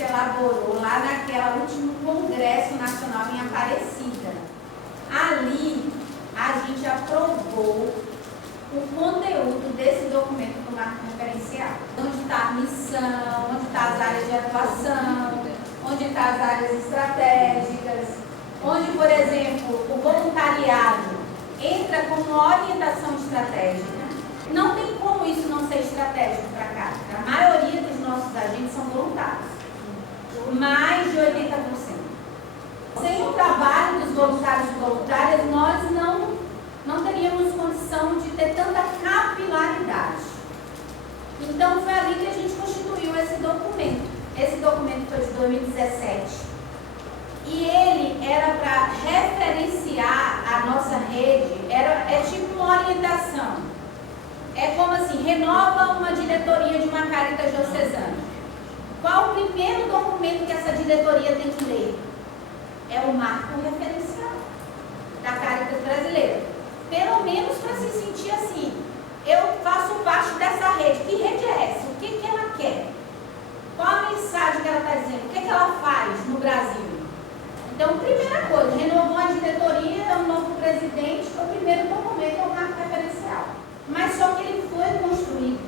gente elaborou lá naquele último Congresso Nacional em Aparecida. Ali, a gente aprovou o conteúdo desse documento do marco referencial. Onde está a missão, onde está as áreas de atuação, onde estão as áreas estratégicas, onde, por exemplo, o voluntariado entra como orientação estratégica. Não tem como isso não ser estratégico para cá. A maioria dos nossos agentes são voluntários, mais de 80%. Sem o trabalho dos voluntários e voluntárias, nós não teríamos condição de ter tanta capilaridade. Então, foi ali que a gente constituiu esse documento. Esse documento foi de 2017. E ele era para referenciar a nossa rede, é tipo uma orientação. É como assim, renova uma diretoria de uma Caritas diocesana. Qual o primeiro documento que essa diretoria tem que ler? É o marco referencial da Caritas brasileira. Pelo menos para se sentir assim, eu faço parte dessa rede. Que rede é essa? O que ela quer? Qual a mensagem que ela está dizendo? O que ela faz no Brasil? Então, primeira coisa, renovou a diretoria, um novo presidente, o primeiro documento é o marco referencial. Mas só que ele foi construído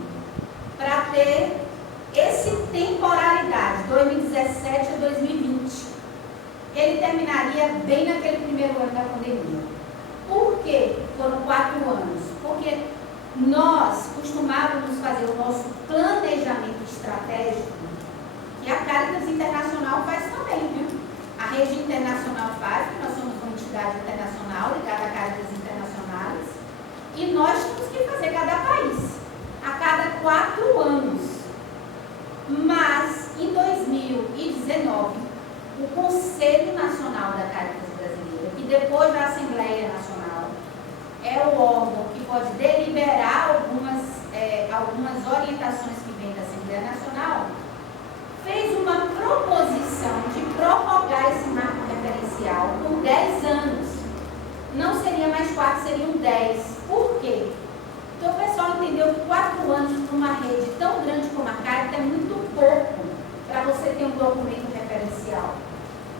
para ter esse temporalidade, 2017 a 2020. Ele terminaria bem naquele primeiro ano da pandemia. Por quê? Foram 4 anos. Porque nós costumávamos fazer o nosso planejamento estratégico, e a Caritas Internacional faz também, viu? A rede internacional faz, porque nós somos uma entidade internacional ligada a Caritas Internacionais, e nós temos que fazer cada país, a cada 4 anos. Mas, em 2019, o Conselho Nacional da Caritas Brasileira, que depois da Assembleia Nacional, é o órgão que pode deliberar algumas orientações que vêm da Assembleia Nacional, fez uma proposição de prorrogar esse marco referencial por 10 anos. Não seria mais 4, seriam 10. Por quê? Então o pessoal entendeu que 4 anos para uma rede tão grande como a Caritas é muito pouco para você ter um documento referencial.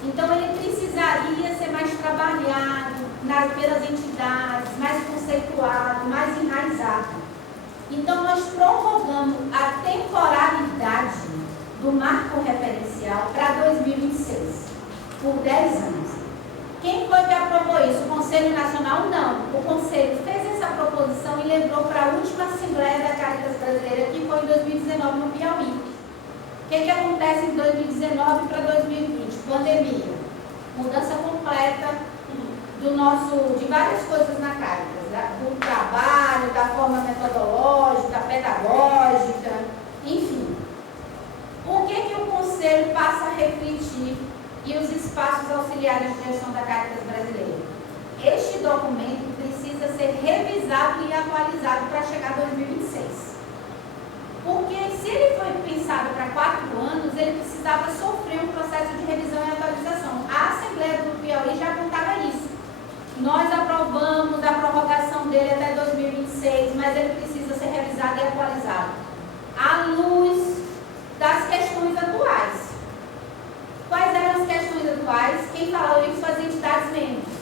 Então ele precisaria ser mais trabalhado pelas entidades, mais conceituado, mais enraizado. Então nós prorrogamos a temporalidade do marco referencial para 2026, por 10 anos. Quem foi que aprovou isso? O Conselho Nacional? Não. O Conselho fez essa proposição e levou para a última Assembleia da Caritas Brasileira, que foi em 2019 no Piauí. O que acontece em 2019 para 2020? Pandemia. Mudança completa de várias coisas na Caritas, do trabalho, da forma metodológica, pedagógica, enfim. O que o Conselho passa a refletir e os espaços auxiliares de gestão da Caritas Brasileira? Este documento precisa ser revisado e atualizado para chegar a 2026. Porque se ele foi pensado para 4 anos, ele precisava sofrer um processo de revisão e atualização. A Assembleia do Piauí já apontava isso. Nós aprovamos a prorrogação dele até 2026, mas ele precisa ser revisado e atualizado à luz das questões atuais. Quais eram as questões atuais? Quem falou isso são as entidades membros.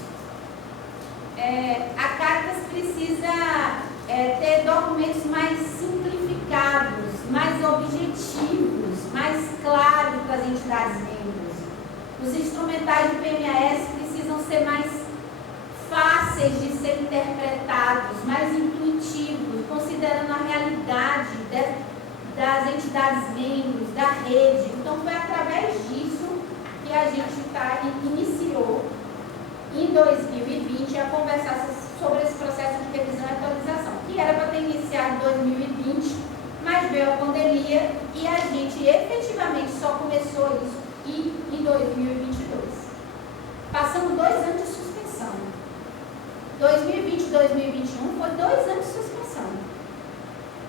A Caritas precisa ter documentos mais simplificados, mais objetivos, mais claros para as entidades membros. Os instrumentais do PMAS precisam ser mais fáceis de ser interpretados, mais intuitivos, considerando a realidade das entidades membros, da rede. Então, foi através disso que a gente iniciou, em 2020, a conversar sobre esse processo de revisão e atualização, que era para ter iniciado em 2020, mas veio a pandemia e a gente efetivamente só começou isso em 2022. Passamos 2 anos de suspensão. 2020 e 2021 foi 2 anos de suspensão.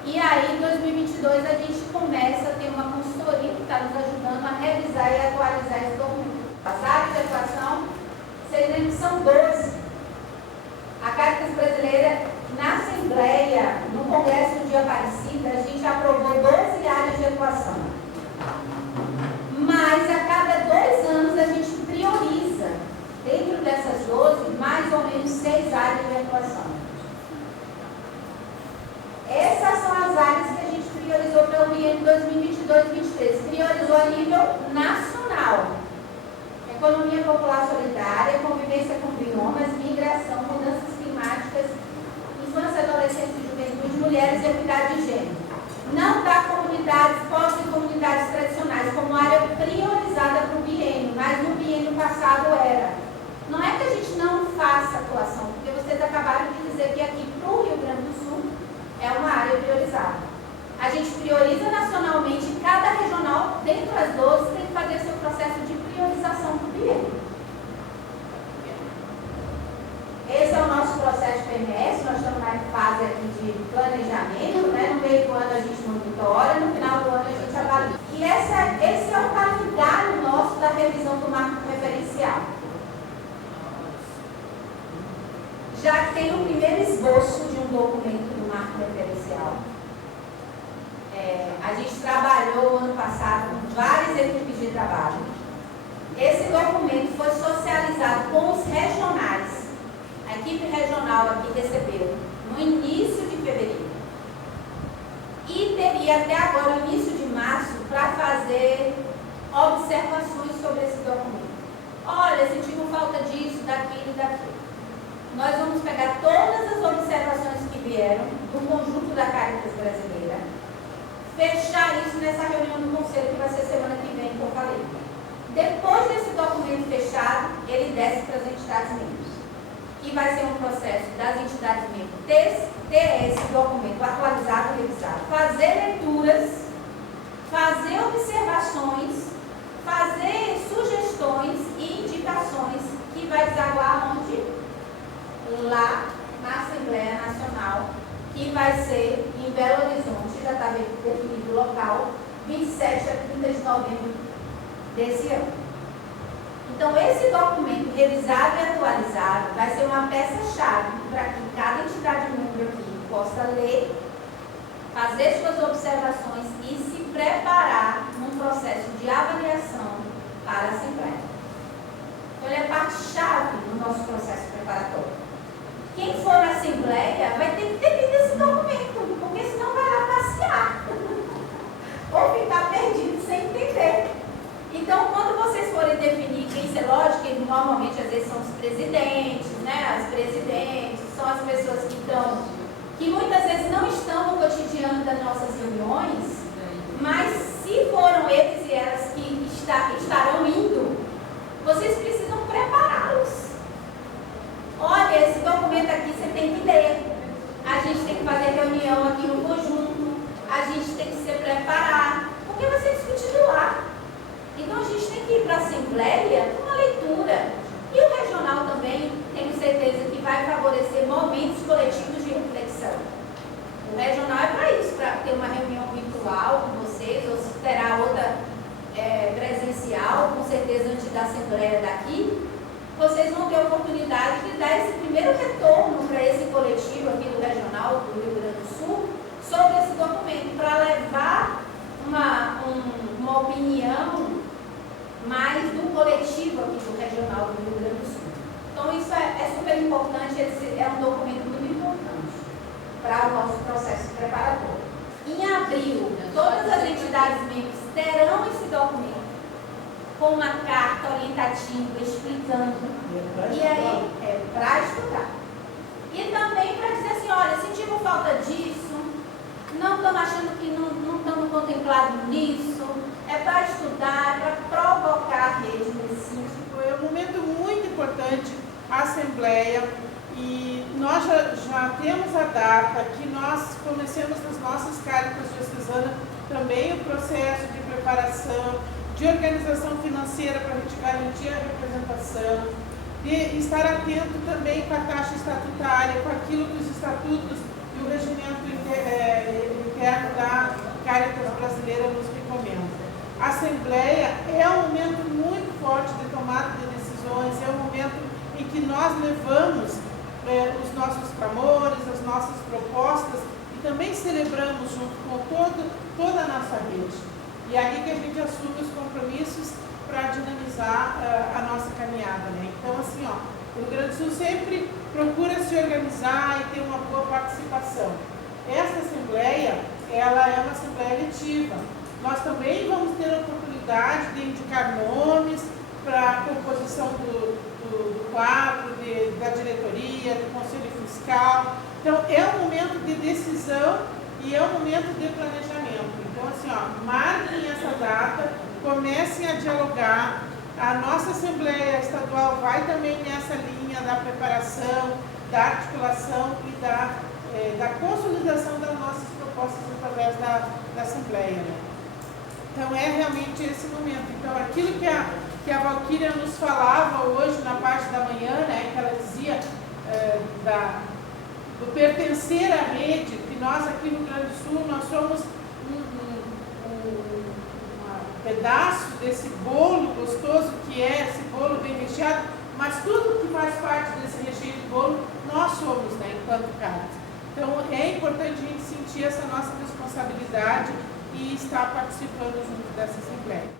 E aí, em 2022, a gente começa a ter uma consultoria que está nos ajudando a revisar e atualizar esse documento. As áreas de atuação, vocês lembram que são 12. A Caritas Brasileira, na Assembleia, no Congresso de Aparecida, a gente aprovou 12 áreas de atuação. Mas 2022 e 2023, priorizou a nível nacional. Economia popular solidária, convivência com biomas, migração, mudanças climáticas, infância, adolescência e juventude, mulheres e equidade de gênero. Não dá comunidades, povos e comunidades tradicionais como área priorizada para o biênio, mas no biênio passado era. Não é que a gente não faça atuação, porque vocês acabaram de dizer que aqui para o Rio Grande do Sul é uma área priorizada. A gente prioriza nacionalmente, cada regional, dentro das 12, tem que fazer seu processo de priorização para o biênio. Esse é o nosso processo de PMS, nós estamos na fase aqui de planejamento, né? No meio do ano a gente monitora, no final do ano a gente avalia. E esse é o calendário nosso da revisão do marco referencial. Já tem o primeiro esboço de um documento do marco referencial. A gente trabalhou ano passado com várias equipes de trabalho. Esse documento foi socializado com os regionais. A equipe regional aqui recebeu no início de fevereiro. E teria até agora, o início de março, para fazer observações sobre esse documento. Olha, sentimos falta disso, daquilo e daquilo. Nós vamos pegar todas as observações que vieram do conjunto da Caritas brasileira, fechar isso nessa reunião do conselho que vai ser semana que vem, que eu falei. Depois desse documento fechado, ele desce para as entidades membros. E vai ser um processo das entidades membros ter esse documento atualizado, revisado, fazer leituras, fazer observações, fazer sugestões e indicações que vai desaguar onde? Lá na Assembleia Nacional, que vai ser em Belo Horizonte, já está definido o local, 27 a 30 de novembro desse ano. Então, esse documento revisado e atualizado vai ser uma peça-chave para que cada entidade membro aqui possa ler, fazer suas observações e se preparar num processo de avaliação para a Assembleia. Então, ele é parte-chave no nosso processo preparatório. Quem for na Assembleia vai ter que ter lido esse documento, porque senão vai lá passear ou ficar perdido sem entender. Então, quando vocês forem definir quem ser lógico, que normalmente às vezes são os presidentes, né? As presidentes, são as pessoas que muitas vezes não estão no cotidiano das nossas reuniões, mas se foram eles e elas que estarão indo, vocês precisam prepará-los. Olha, esse documento aqui você tem que ler. A gente tem que fazer reunião aqui no conjunto, a gente tem que se preparar, porque vai ser discutido lá. Então a gente tem que ir para a Assembleia com uma leitura. E o regional também, tenho certeza que vai favorecer momentos coletivos de reflexão. O regional é para isso, para ter uma reunião virtual com vocês, ou se terá outra presencial, com certeza antes da Assembleia daqui. Vocês vão ter a oportunidade de dar esse primeiro retorno para esse coletivo aqui do regional do Rio Grande do Sul sobre esse documento, para levar uma opinião mais do coletivo aqui do regional do Rio Grande do Sul. Então isso é super importante, é um documento muito importante para o nosso processo preparatório. Em abril, todas as entidades membros terão esse documento com uma carta orientativa explicando. E aí, para estudar. E também para dizer assim, olha, sentimos falta disso, não estamos achando que não estamos contemplados nisso, é para estudar, é para provocar a rede nesse sentido. É um momento muito importante, a Assembleia, e nós já temos a data que nós comecemos nas nossas Caritas diocesanas também o processo de preparação, de organização financeira para a gente garantir a representação, de estar atento também com a taxa estatutária, com aquilo que os estatutos e o regimento interno da Caritas brasileira nos recomendam. A Assembleia é um momento muito forte de tomada de decisões, é um momento em que nós levamos os nossos clamores, as nossas propostas e também celebramos junto com toda a nossa rede. E é ali que a gente assume os compromissos para dinamizar a nossa caminhada, né? Então, assim, o Rio Grande do Sul sempre procura se organizar e ter uma boa participação. Essa Assembleia, ela é uma Assembleia eletiva. Nós também vamos ter a oportunidade de indicar nomes para a composição do quadro, da diretoria, do Conselho Fiscal. Então, é um momento de decisão e é um momento de planejamento. Então, assim, ó, marquem essa data, comecem a dialogar. A nossa Assembleia Estadual vai também nessa linha da preparação, da articulação e da consolidação das nossas propostas através da Assembleia. Né? Então, é realmente esse momento. Então, aquilo que a Valquíria nos falava hoje na parte da manhã, né, que ela dizia do pertencer à rede, que nós aqui no Rio Grande do Sul, nós somos um pedaço desse bolo gostoso que é esse bolo bem recheado, mas tudo que faz parte desse recheio de bolo, nós somos, né, enquanto CARTES. Então, é importante a gente sentir essa nossa responsabilidade e estar participando junto dessa Assembleia.